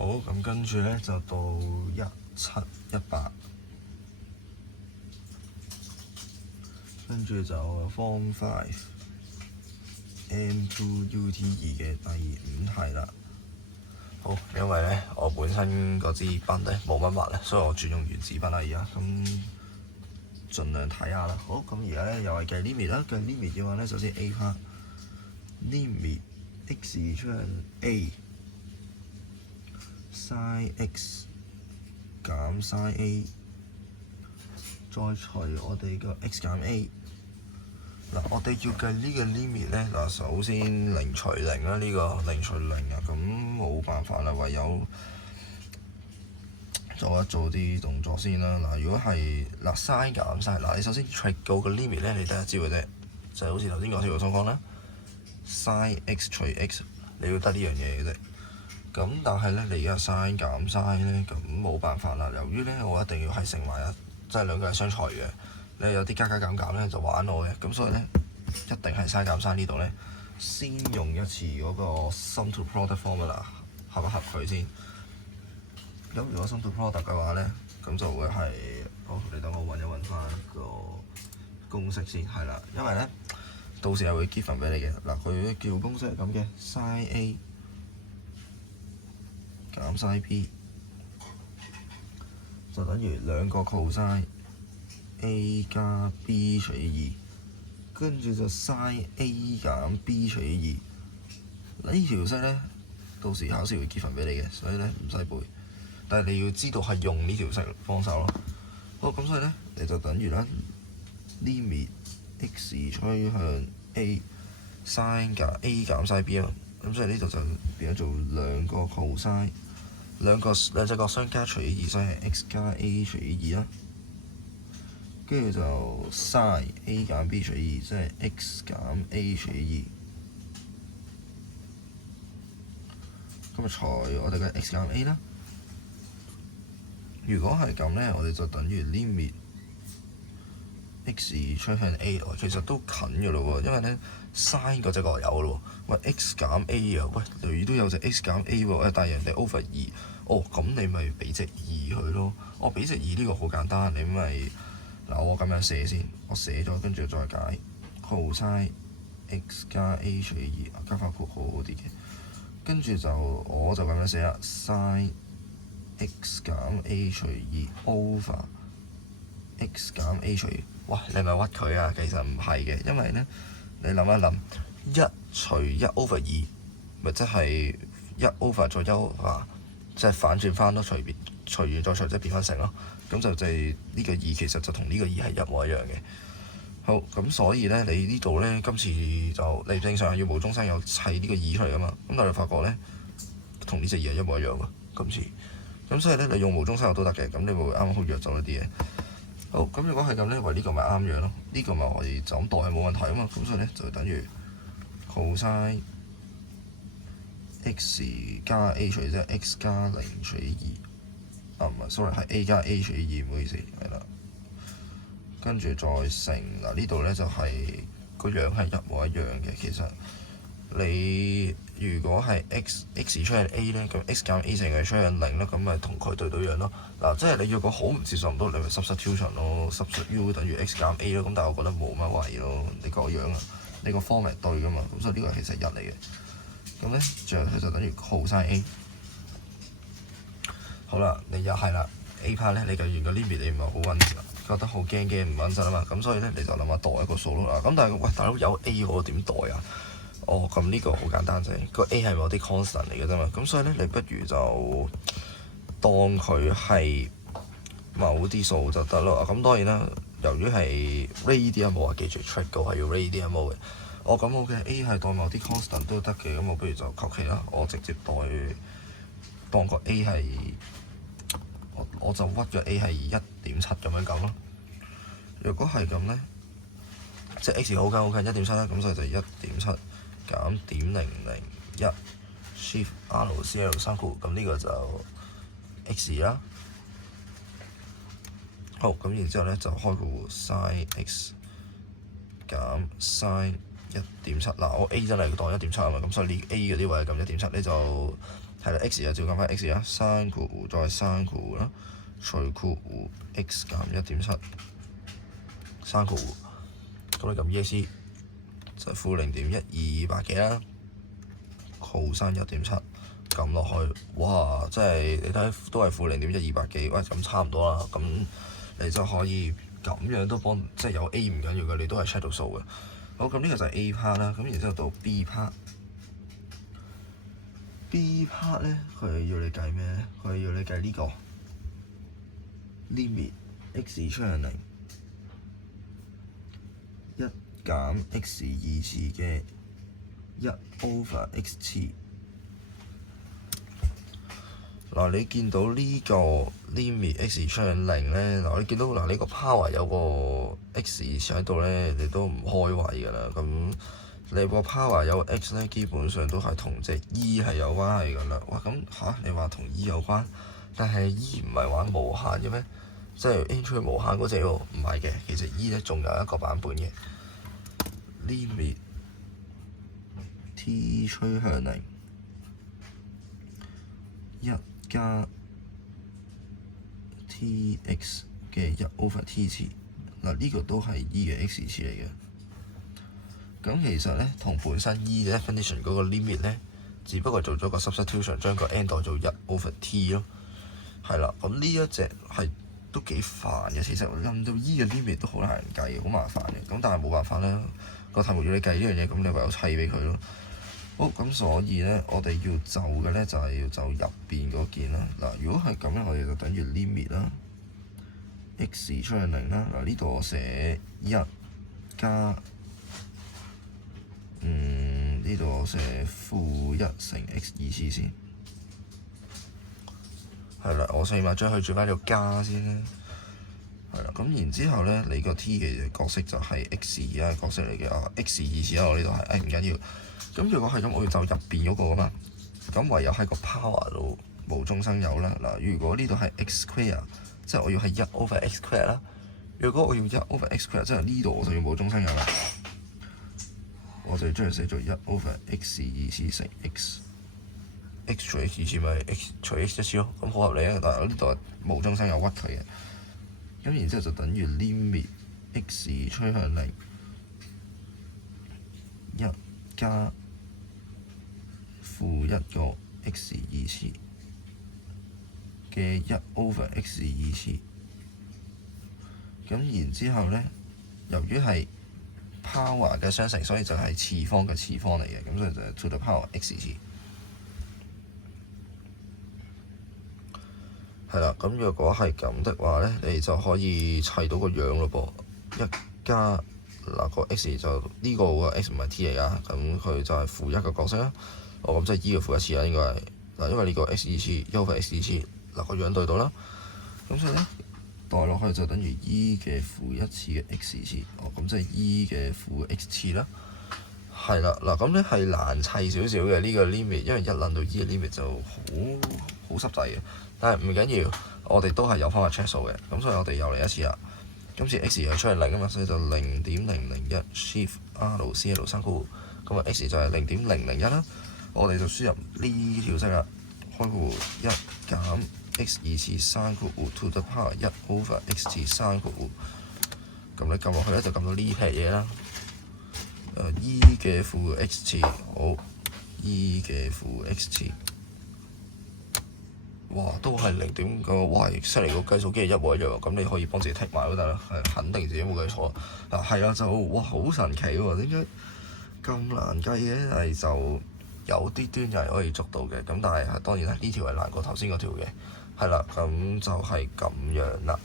好，咁跟住咧就到1718，跟住就 Form 5 M2UT2嘅第5題啦。好，因為咧我本身嗰支筆咧冇乜墨咧，所以我轉用原子筆啦而家，咁盡量睇下啦。好，咁而家咧又係計 limit 啦，計 limit 嘅話咧，首先 A part limit x 出向 A sin x 減 sin A， 再除我哋個 x 減 A。嗱，我哋要計呢個 limit 咧，嗱，首先零除零啦，呢個零除零啊，咁冇辦法啦，唯有做啲動作先啦。嗱，如果係sin 減 sin，嗱，你首先 check 到個 limit 咧，你第一招嘅啫，就係好似頭先講條所講啦，sin x 除 x， 你要得呢樣嘢嘅啫。咁但係咧，你而家 sin 減 sin 咧，咁冇辦法啦。由於咧，我一定要係乘埋即係兩個係相除嘅。你有啲加減減咧就玩我嘅，咁所以咧一定係 sin 減 sin呢度咧，先用一次嗰個 sum to product formula 合一合佢先。咁如果 sum to product 嘅話咧，咁就會係好，你等我揾一揾翻個公式先，係啦，因為咧到時係會 given 俾你嘅。嗱，佢叫公式係咁嘅 sin A 減 sin B 就等於兩個 cosine A 加 B 除以2，跟住就 sin A 減 B 除以2。呢條式咧，到時考試會結分俾你嘅，所以咧唔使背。但係你要知道係用呢條式幫手咯。好，咁所以咧，你就等於啦 limit x 趨向 A sin 減 A 減 sin B 啊嘛。咁所以呢度就變咗做兩個 cosine，兩隻角相加除以2，所以係 x 加 A 除以2啦。跟住就 sin A 減 B 除以2，即係 x 減 A 除以2。咁啊，除我哋嘅 x 減 A 啦。如果係咁咧，我哋就等於 limit x 趨向 A， 其實都近嘅咯喎，因為咧 sin 嗰隻角有咯喎。喂 x 減 A 啊，喂你都有隻 x 減 A 喎，但係人哋 over 2，哦咁你咪俾隻2佢咯。我俾隻2呢個好簡單，你咪嗱我咁樣寫先，我寫咗跟住再解 cosine x 加 A 除以2，加翻括號好啲嘅。跟住我就咁樣寫啦 sin x 減 A 除以 over x 減 A 除以，哇！你係咪屈佢啊？其實唔係嘅，因為咧，你諗一諗，1除1 over 2，咪即係1 over 再1 over，即係反轉翻咯，除完再除即係變翻成咯。咁就係呢個2其實就同呢個2係一模一樣嘅。好，咁所以咧，你呢度咧今次就你正常要無中生有砌呢個2出嚟啊嘛。咁但係你發覺咧，同呢隻2係一模一樣喎。今次咁所以咧，你用無中生有都得嘅，咁你會啱啱好約咗一啲嘢。好，咁如果係咁咧，為呢個咪啱樣咯，呢個咪可以就咁代係冇問題啊嘛。咁所以咧就等於 cosine x 加 A 除以即係 x 加0除以2。唔係 sorry 係 A 加 A 除以2，唔好意思，係啦。跟住再乘嗱，呢度咧就係個樣係一模一樣嘅。其實你如果係 x 趨向 A 咧，咁 x 減 A 乘係趨向0啦，咁咪同佢對到樣咯。嗱，即係你若果好唔接受唔到，你咪 substitution 咯，substitute U 等於 x 減 A 咯。咁但係我覺得冇乜謂咯，你個樣啊，你個 format 對噶嘛，咁所以呢個其實1嚟嘅。咁咧最後佢就等於 cosine A。好啦，你又係啦 A part 咧，你計完個 limit 你唔係好穩陣，覺得好驚唔穩陣啊嘛，咁所以咧你就諗下代一個數咯。咁但係喂大佬有 A 我點代啊？哦，咁呢個好簡單啫，個 A 係某啲 constant 嚟嘅啫嘛，咁所以咧你不如就當佢係某啲數就得咯。咁當然啦，由於係 radian 啊，記住 check 到係要 radian 嘅。哦，咁我嘅 A 係當某啲 constant 都得嘅，咁我不如就求其啦，我直接當個 A 係我就屈咗 A 係1.7咁樣咁咯。如果係咁咧，即係 x 好近 1.7 啦，咁所以就1.7減0.001 shift RCL 3括，咁呢個就 x 啦。好，咁然之後咧就開個弧 sin x 減 sin 1.7。嗱，我 A 真係當1.7啊嘛，咁所以呢 A 嗰啲位撳1.7，你就係啦 ，x 就照撳翻 x 啦，刪括弧再刪括弧啦，除括弧 x 減 1.7，刪括弧，咁你撳 ESC 就係負0.1228幾啦，cos 1.7，撳落去，哇！即係你睇都係負0.1228幾，喂咁差唔多啦，咁你就可以咁樣都幫，即係有 A 唔緊要嘅，你都係 check 到數嘅。好，咁呢個就係 A part 啦，咁然之後到 B part。B part 咧，佢係要你計咩咧？佢係要你計呢個 limit x 趨向0，一減 x 二次嘅1 over x 次。嗱，你見到呢個 limit x 趨向0咧，嗱，你見到嗱呢個 power 有個 x 喺度咧，你都唔開位㗎啦，咁。你個 power 有 x 咧，基本上都係同隻 e 係有關係㗎啦。哇，咁你話同 e 有關，但係 e 唔係玩無限嘅咩？即係 entry 無限嗰隻喎，唔係嘅。其實 e 咧仲有一個版本嘅 limit t 趨向0，一加 tx 嘅1 over t 次。嗱，呢個都係 e 嘅 x 次嚟嘅。咁其實咧，同本身 E definition 嗰個 limit 咧，只不過做咗個 substitution，將個 n 代做1 over t 咯。係啦，咁呢一隻係都幾煩嘅。其實諗到 E 嘅 limit 都好難計，好麻煩嘅。咁但係冇辦法啦，個題目要你計呢樣嘢，咁你唯有砌俾佢咯。好，咁所以咧，我哋要就嘅咧就係要就入邊嗰件啦。嗱，如果係咁咧，我哋就等於 limit 啦 ，x 趨向0啦。嗱，呢度我寫1加。呢度我寫負1乘 x 二次先，係啦，我起碼將佢轉翻做加先啦，係啦，咁然之後咧，你個 t 嘅角色就係 x 而家嘅角色嚟嘅，x 二次啦，我呢度係，唔緊要。咁如果係咁，我要就入邊嗰個啊嘛，咁唯有喺個 power 度無中生有啦。嗱，如果呢度係 x square，即係我要係1 over x square 啦。如果我要1 over x square，即係呢度我就要無中生有啦。我就將佢寫做1 over x 二次乘 x 除 x 二次咪 x 除 x 一次咯，咁好合理啊！但係我呢度係無中生有屈佢嘅，咁然之後就等於 limit x 趨向0，一加負1個 x 二次嘅1 over x 二次，咁然之後咧，由於係power 嘅相乘，所以就係次方嘅次方嚟嘅，咁所以就係 to the power x 次。係啦，咁若果係咁的話咧，你就可以砌到個樣咯噃。一加嗱個 x 就呢個個 x 唔係 t 嚟噶，咁佢就係負1個角色啦。咁即係 e 嘅負1次啦，應該係嗱，因為呢個 x 二次優化 x 二次嗱個樣對到啦，咁所以咧。代落去就等於 e 嘅負1次嘅 x 次，咁即係 e 嘅負 x 次啦。係啦，嗱咁咧係難砌少少嘅呢個 limit，因為一諗到 e 嘅 limit 就好濕滯嘅。但係唔緊要，我哋都係有方法 check 數嘅。咁所以我哋又嚟一次啦。今次 x 又出嚟0啊嘛，所以就0.001 shift RCL 3括弧，咁啊 x 就係0.001啦。我哋就輸入呢條式啦，開括弧1減。x 二次3括弧 to the power 1 over x 次3括弧，咁你撳落去咧就撳到呢撇嘢啦。e 嘅負 x 次，好 e 嘅負 x 次，哇都係0點個，哇犀利個計數機係一模一樣喎。咁你可以幫自己剔埋都得啦，係肯定自己冇計錯。係啊，就哇好神奇喎，點解咁難計嘅？但係就有啲端倪可以捉到嘅，咁但係當然啦，呢條係難過頭先嗰條嘅。係啦，咁就係咁樣啦。